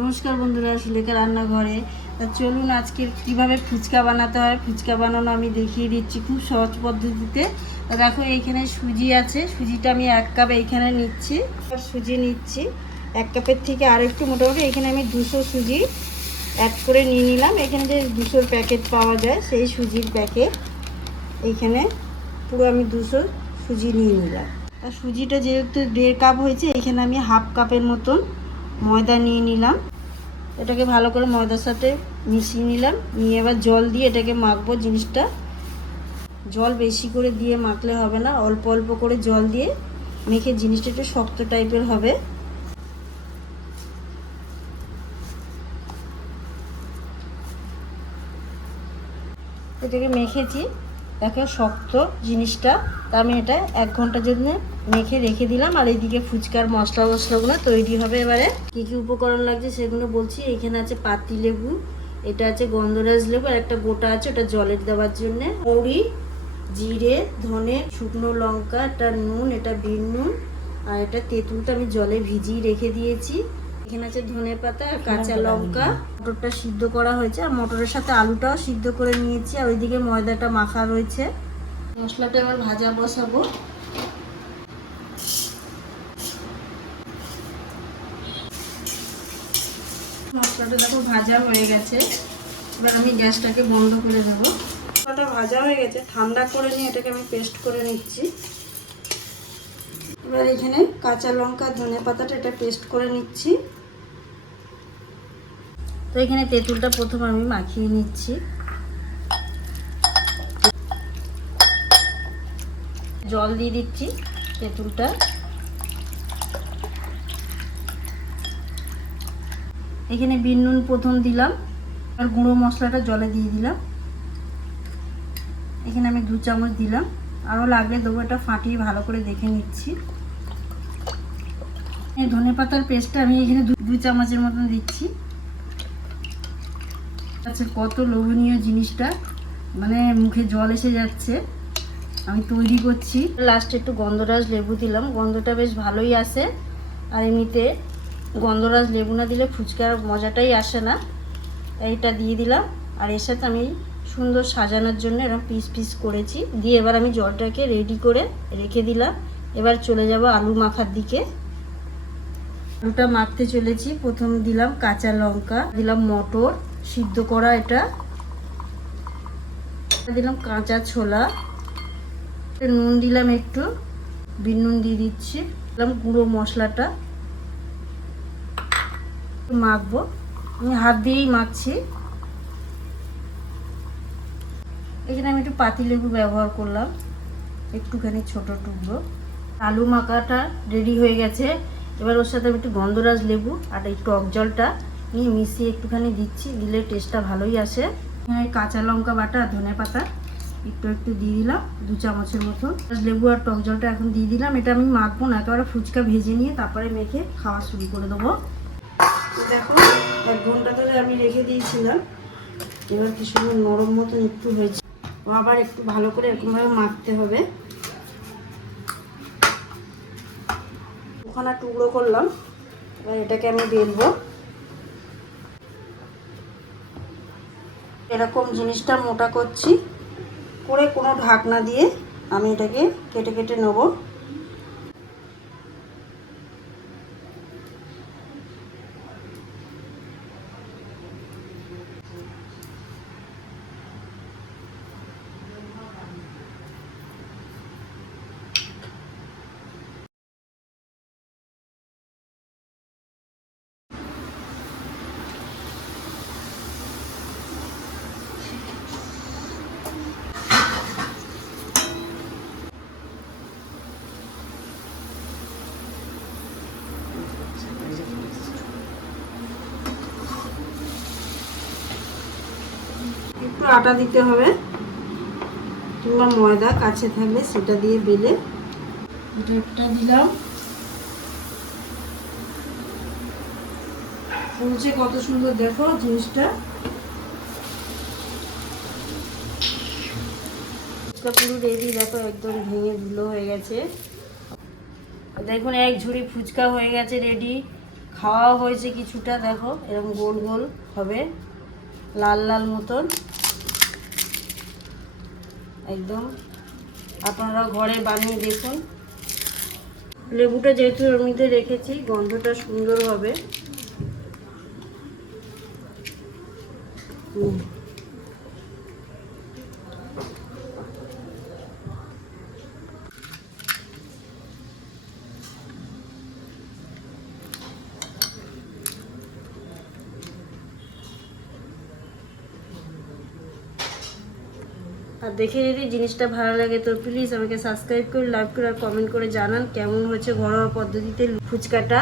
নমস্কার বন্ধুরা, সুলেখা রান্নাঘরে। চলুন আজকে কীভাবে ফুচকা বানাতে হয়, ফুচকা বানানো আমি দেখিয়ে দিচ্ছি খুব সহজ পদ্ধতিতে। দেখো, এইখানে সুজি আছে, সুজিটা আমি এক কাপ এইখানে নিচ্ছি, আর সুজি নিচ্ছি। এক কাপের থেকে আরেকটু মোটামুটি এখানে আমি দুশো সুজি অ্যাড করে নিয়ে নিলাম। এখানে যে দুশোর প্যাকেট পাওয়া যায়, সেই সুজির প্যাকেট এইখানে পুরো আমি দুশো সুজি নিয়ে নিলাম। আর সুজিটা যেহেতু দেড় কাপ হয়েছে এখানে আমি হাফ কাপের মতন ময়দা নিয়ে নিলাম। এটাকে ভালো করে ময়দার সাথে মিশিয়ে নিলাম। নিয়ে এবার জল দিয়ে এটাকে মাখবো জিনিসটা। জল বেশি করে দিয়ে মাখলে হবে না। অল্প অল্প করে জল দিয়ে মেখে জিনিসটা একটু শক্ত টাইপের হবে। এটাকে মেখেছি। দেখো, শক্ত জিনিসটা। তা আমি এটা এক ঘণ্টার জন্য মেখে রেখে দিলাম। আর এইদিকে ফুচকার মশলা মশলাগুলো তৈরি হবে এবারে। কী কী উপকরণ লাগছে সেগুলো বলছি। এখানে আছে পাতি লেবু, এটা আছে গন্ধরাজ লেবু, আর একটা গোটা আছে, ওটা জলের দেওয়ার জন্যে। মৌরি জিরে, ধনে, শুকনো লঙ্কা এটা নুন, এটা বিন নুন আর এটা তেঁতুলটা আমি জলে ভিজিয়ে রেখে দিয়েছি। এখানে আছে ধনে পাতা আর কাঁচা লঙ্কা। মটরটা সিদ্ধ করা হয়েছে আর মটরের সাথে আলুটাও সিদ্ধ করে নিয়েছি আর ওইদিকে ময়দাটা মাখা রয়েছে। মশলাটা এবার ভাজা বসাবো। মশলাটা দেখো ভাজা হয়ে গেছে। এবার আমি গ্যাসটাকে বন্ধ করে দেবো। মশলাটা ভাজা হয়ে গেছে ঠান্ডা করে নিয়ে এটাকে আমি পেস্ট করে নিচ্ছি। এবার এখানে কাঁচা লঙ্কা ধনে পাতাটা এটা পেস্ট করে নিচ্ছি। তো এখানে তেঁতুলটা প্রথম আমি মাখিয়ে নিচ্ছি। জল দিয়ে দিচ্ছি তেঁতুলটা। এখানে বিন, নুন প্রথম দিলাম, আর গুঁড়ো মশলাটা জলে দিয়ে দিলাম। এখানে আমি দু চামচ দিলাম। আরও লাগলে দেবো, এটা ফাটিয়ে ভালো করে দেখে নিচ্ছি। ধনে পাতার পেস্টটা আমি এখানে দু চামচের মতন দিচ্ছি। আচ্ছা কত লোভনীয় জিনিসটা। মানে মুখে জল এসে যাচ্ছে। আমি তৈরি করছি। লাস্টে একটু গন্ধরাজ লেবু দিলাম। গন্ধটা বেশ ভালোই আসে। আর এমনিতে গন্ধরাজ লেবু না দিলে ফুচকার মজাটাই আসে না। এইটা দিয়ে দিলাম। আর এর সাথে আমি সুন্দর সাজানোর জন্য এরকম পিস পিস করেছি। দিয়ে এবার আমি জলটাকে রেডি করে রেখে দিলাম। এবার চলে যাব আলু মাখার দিকে। আলুটা মাখতে চলেছি। প্রথম দিলাম কাঁচা লঙ্কা, দিলাম মটর। সিদ্ধ করা এটা। দিলাম কাঁচা ছোলা। নুন দিলাম একটু। বিন নুন দিয়ে দিচ্ছি। দিলাম গুঁড়ো মশলাটা। মাখবো। আমি হাত দিয়েই মাখছি। এখানে আমি একটু পাতি লেবু ব্যবহার করলাম। একটুখানি ছোট টুকরো। আলু মাখাটা রেডি হয়ে গেছে। এবার ওর সাথে আমি একটু গন্ধরাজ লেবু আর এই টক জলটা নিয়ে মিশিয়ে একটুখানি দিচ্ছি, দিলে টেস্টটা ভালোই আসে। কাঁচা লঙ্কা বাটা, ধনে পাতা, একটু একটু দিয়ে দিলাম, দু চামচের মতো লেবু আর টক জলটা এখন দিয়ে দিলাম, এটা আমি মাখবো না, একেবারে ফুচকা ভেজে নিয়ে তারপরে মেখে খাওয়া শুরু করে দেবো। দেখো, এক ঘণ্টা ধরে আমি রেখে দিয়েছিলাম, এবার কি নরম মতন একটু হয়েছে। আবার একটু ভালো করে এরকমভাবে মাখতে হবে। ওখানে টুকরো করলাম, এবার এটাকে আমি বেলবো। এরকম জিনিসটা মোটা করছি করে কোনো ঢাকনা দিয়ে আমি এটাকে কেটে কেটে নেব। আটা দিতে হবে। কিংবা ময়দা কাছে থাকলে সেটা দিয়ে বেলে একটা দিলাম। ফুলছে কত সুন্দর দেখো জিনিসটা। পুরো রেডি দেখো একদম ভেঙে ধুলো হয়ে গেছে। দেখুন, এক ঝুড়ি ফুচকা হয়ে গেছে রেডি খাওয়া হয়েছে কিছুটা, দেখো এরকম গোল গোল হবে, লাল লাল মতন। একদম। আপনারা ঘরে বানিয়ে দেখুন। লেবুটা যেহেতু এর মধ্যে রেখেছি গন্ধটা সুন্দর হবে। হুম। আর দেখে যদি জিনিসটা ভালো লাগে তো প্লিজ আমাকে সাবস্ক্রাইব করে লাইক করে আর কমেন্ট করে জানান কেমন হচ্ছে ঘরোয়া পদ্ধতিতে ফুচকাটা।